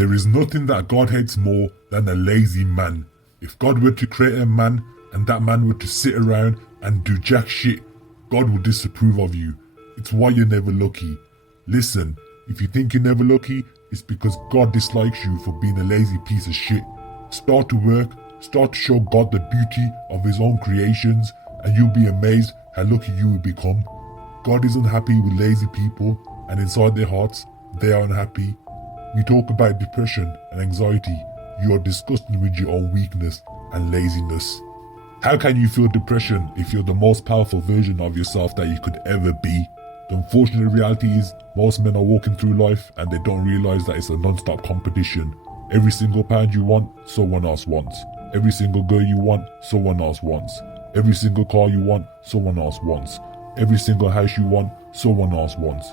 There is nothing that God hates more than a lazy man. If God were to create a man and that man were to sit around and do jack shit, God would disapprove of you. It's why you're never lucky. Listen, if you think you're never lucky, it's because God dislikes you for being a lazy piece of shit. Start to work, start to show God the beauty of his own creations, and you'll be amazed how lucky you will become. God is unhappy with lazy people, and inside their hearts, they are unhappy. We talk about depression and anxiety. You are disgusted with your own weakness and laziness. How can you feel depression if you're the most powerful version of yourself that you could ever be? The unfortunate reality is most men are walking through life and they don't realize that it's a non-stop competition. Every single pound you want, someone else wants. Every single girl you want, someone else wants. Every single car you want, someone else wants. Every single house you want, someone else wants.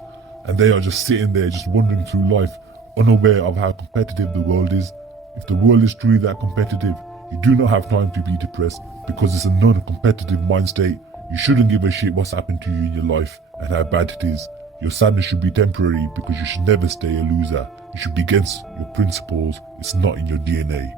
And they are just sitting there just wandering through life, unaware of how competitive the world is. If the world is truly that competitive, you do not have time to be depressed because it's a non-competitive mind state. You shouldn't give a shit what's happened to you in your life and how bad it is. Your sadness should be temporary because you should never stay a loser. You should be against your principles. It's not in your DNA.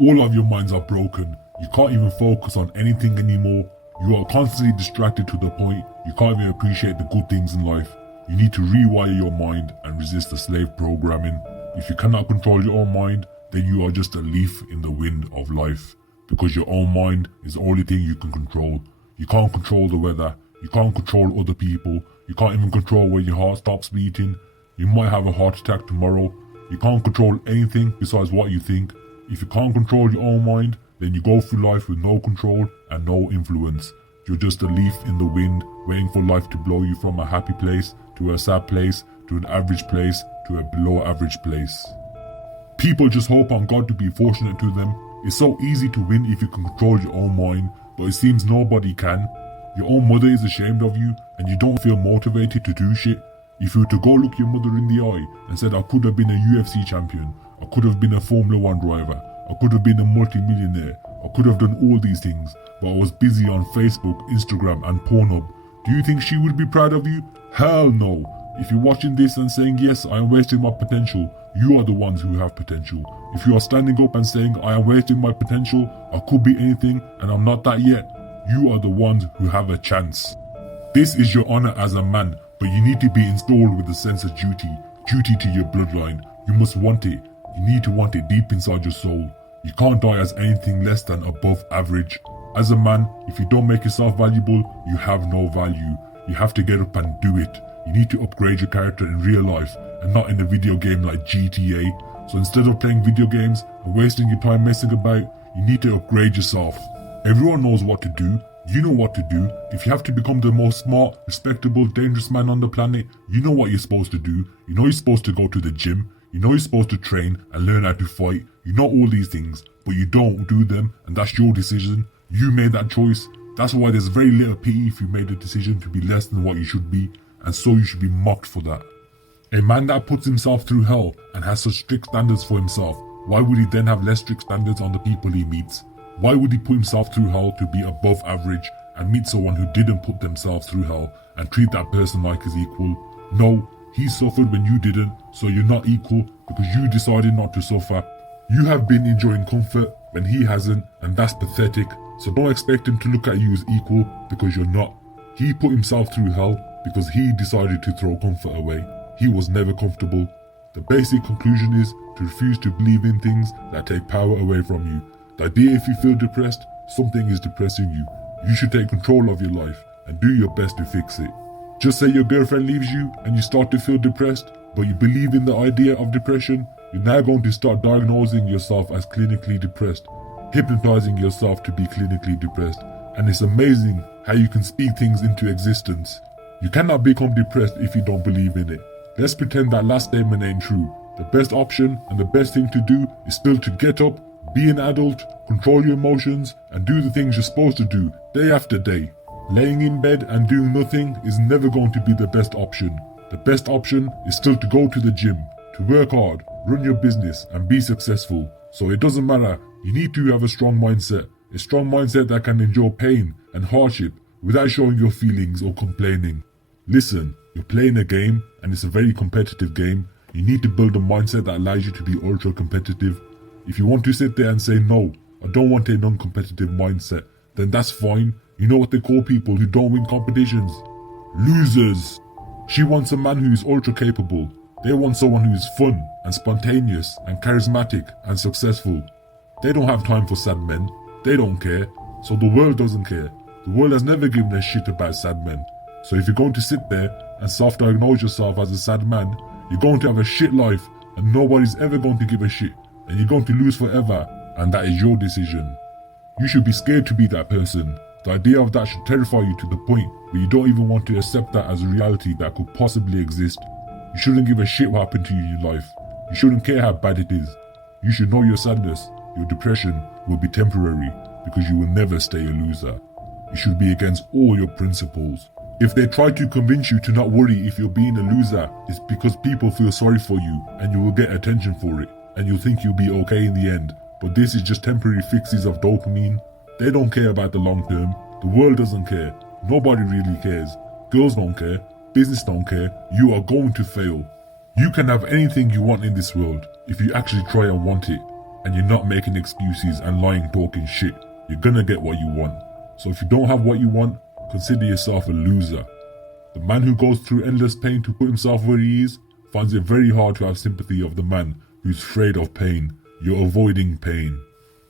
All of your minds are broken. You can't even focus on anything anymore. You are constantly distracted to the point you can't even appreciate the good things in life. You need to rewire your mind and resist the slave programming. If you cannot control your own mind, then you are just a leaf in the wind of life. Because your own mind is the only thing you can control. You can't control the weather. You can't control other people. You can't even control when your heart stops beating. You might have a heart attack tomorrow. You can't control anything besides what you think. If you can't control your own mind, then you go through life with no control and no influence. You're just a leaf in the wind, waiting for life to blow you from a happy place to a sad place to an average place to a below average place. People just hope on God to be fortunate to them. It's so easy to win if you can control your own mind, but it seems nobody can. Your own mother is ashamed of you and you don't feel motivated to do shit. If you were to go look your mother in the eye and said, I could have been a UFC champion, I could have been a Formula 1 driver, I could have been a multi-millionaire, I could have done all these things, but I was busy on Facebook, Instagram and Pornhub, do you think she would be proud of you? Hell no. If you're watching this and saying, yes, I am wasting my potential, you are the ones who have potential. If you are standing up and saying, I am wasting my potential, I could be anything and I'm not that yet, you are the ones who have a chance. This is your honor as a man, but you need to be installed with a sense of duty to your bloodline. You must want it. You need to want it deep inside your soul. You can't die as anything less than above average. As a man, if you don't make yourself valuable, you have no value. You have to get up and do it. You need to upgrade your character in real life and not in a video game like GTA. So instead of playing video games and wasting your time messing about, you need to upgrade yourself. Everyone knows what to do. You know what to do. If you have to become the most smart, respectable, dangerous man on the planet, you know what you're supposed to do. You know you're supposed to go to the gym. You know you're supposed to train and learn how to fight. You know all these things, but you don't do them, and that's your decision. You made that choice. That's why there's very little pity if you made a decision to be less than what you should be, and so you should be mocked for that. A man that puts himself through hell and has such strict standards for himself, why would he then have less strict standards on the people he meets? Why would he put himself through hell to be above average and meet someone who didn't put themselves through hell and treat that person like his equal? No, he suffered when you didn't, so you're not equal because you decided not to suffer. You have been enjoying comfort when he hasn't, and that's pathetic. So don't expect him to look at you as equal because you're not. He put himself through hell because he decided to throw comfort away. He was never comfortable. The basic conclusion is to refuse to believe in things that take power away from you. The idea if you feel depressed, something is depressing you. You should take control of your life and do your best to fix it. Just say your girlfriend leaves you and you start to feel depressed, but you believe in the idea of depression, you're now going to start diagnosing yourself as clinically depressed, hypnotizing yourself to be clinically depressed. And it's amazing how you can speak things into existence. You cannot become depressed if you don't believe in it. Let's pretend that last statement ain't true. The best option and the best thing to do is still to get up, be an adult, control your emotions, and do the things you're supposed to do day after day. Laying in bed and doing nothing is never going to be the best option. The best option is still to go to the gym, to work hard, run your business, and be successful. So it doesn't matter, you need to have a strong mindset that can endure pain and hardship without showing your feelings or complaining. Listen, you're playing a game and it's a very competitive game. You need to build a mindset that allows you to be ultra competitive. If you want to sit there and say, no, I don't want a non-competitive mindset, then that's fine. You know what they call people who don't win competitions? Losers. She wants a man who is ultra capable. They want someone who is fun and spontaneous and charismatic and successful. They don't have time for sad men. They don't care. So the world doesn't care. The world has never given a shit about sad men. So if you're going to sit there and self-diagnose yourself as a sad man, you're going to have a shit life and nobody's ever going to give a shit, and you're going to lose forever, and that is your decision. You should be scared to be that person. The idea of that should terrify you to the point where you don't even want to accept that as a reality that could possibly exist. You shouldn't give a shit what happened to you in your life. You shouldn't care how bad it is. You should know your sadness, your depression will be temporary because you will never stay a loser. You should be against all your principles. If they try to convince you to not worry if you're being a loser, it's because people feel sorry for you and you will get attention for it and you'll think you'll be okay in the end. But this is just temporary fixes of dopamine. They don't care about the long term. The world doesn't care. Nobody really cares. Girls don't care. Business don't care. You are going to fail. You can have anything you want in this world if you actually try and want it, and you're not making excuses and lying, talking shit. You're gonna get what you want. So if you don't have what you want, consider yourself a loser. The man who goes through endless pain to put himself where he is finds it very hard to have sympathy of the man who's afraid of pain. You're avoiding pain.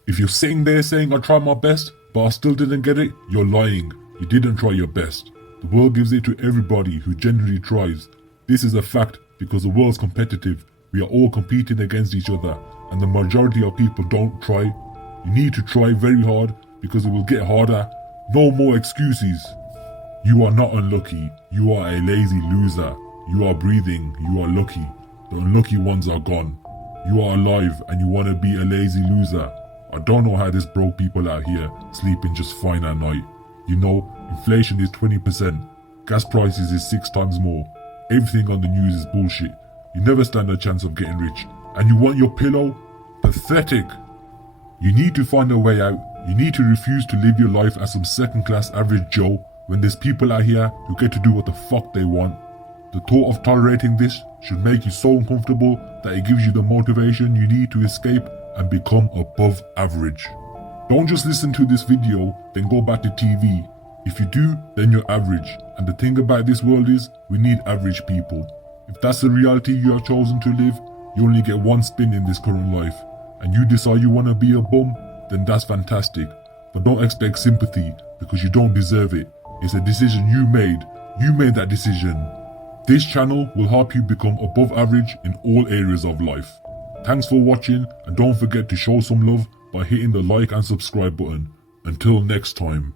If you're sitting there saying I tried my best but I still didn't get it, you're lying. You didn't try your best. The world gives it to everybody who genuinely tries. This is a fact because the world's competitive. We are all competing against each other, and the majority of people don't try. You need to try very hard because it will get harder. No more excuses. You are not unlucky. You are a lazy loser. You are breathing. You are lucky. The unlucky ones are gone. You are alive and you want to be a lazy loser. I don't know how this broke people out here sleeping just fine at night. You know, inflation is 20%. Gas prices is 6 times more. Everything on the news is bullshit. You never stand a chance of getting rich. And you want your pillow? Pathetic. You need to find a way out. You need to refuse to live your life as some second-class average Joe when there's people out here who get to do what the fuck they want. The thought of tolerating this should make you so uncomfortable that it gives you the motivation you need to escape and become above average. Don't just listen to this video, then go back to TV. If you do, then you're average. And the thing about this world is, we need average people. If that's the reality you have chosen to live, you only get one spin in this current life. And you decide you want to be a bum, then that's fantastic. But don't expect sympathy because you don't deserve it. It's a decision you made. You made that decision. This channel will help you become above average in all areas of life. Thanks for watching, and don't forget to show some love by hitting the like and subscribe button. Until next time.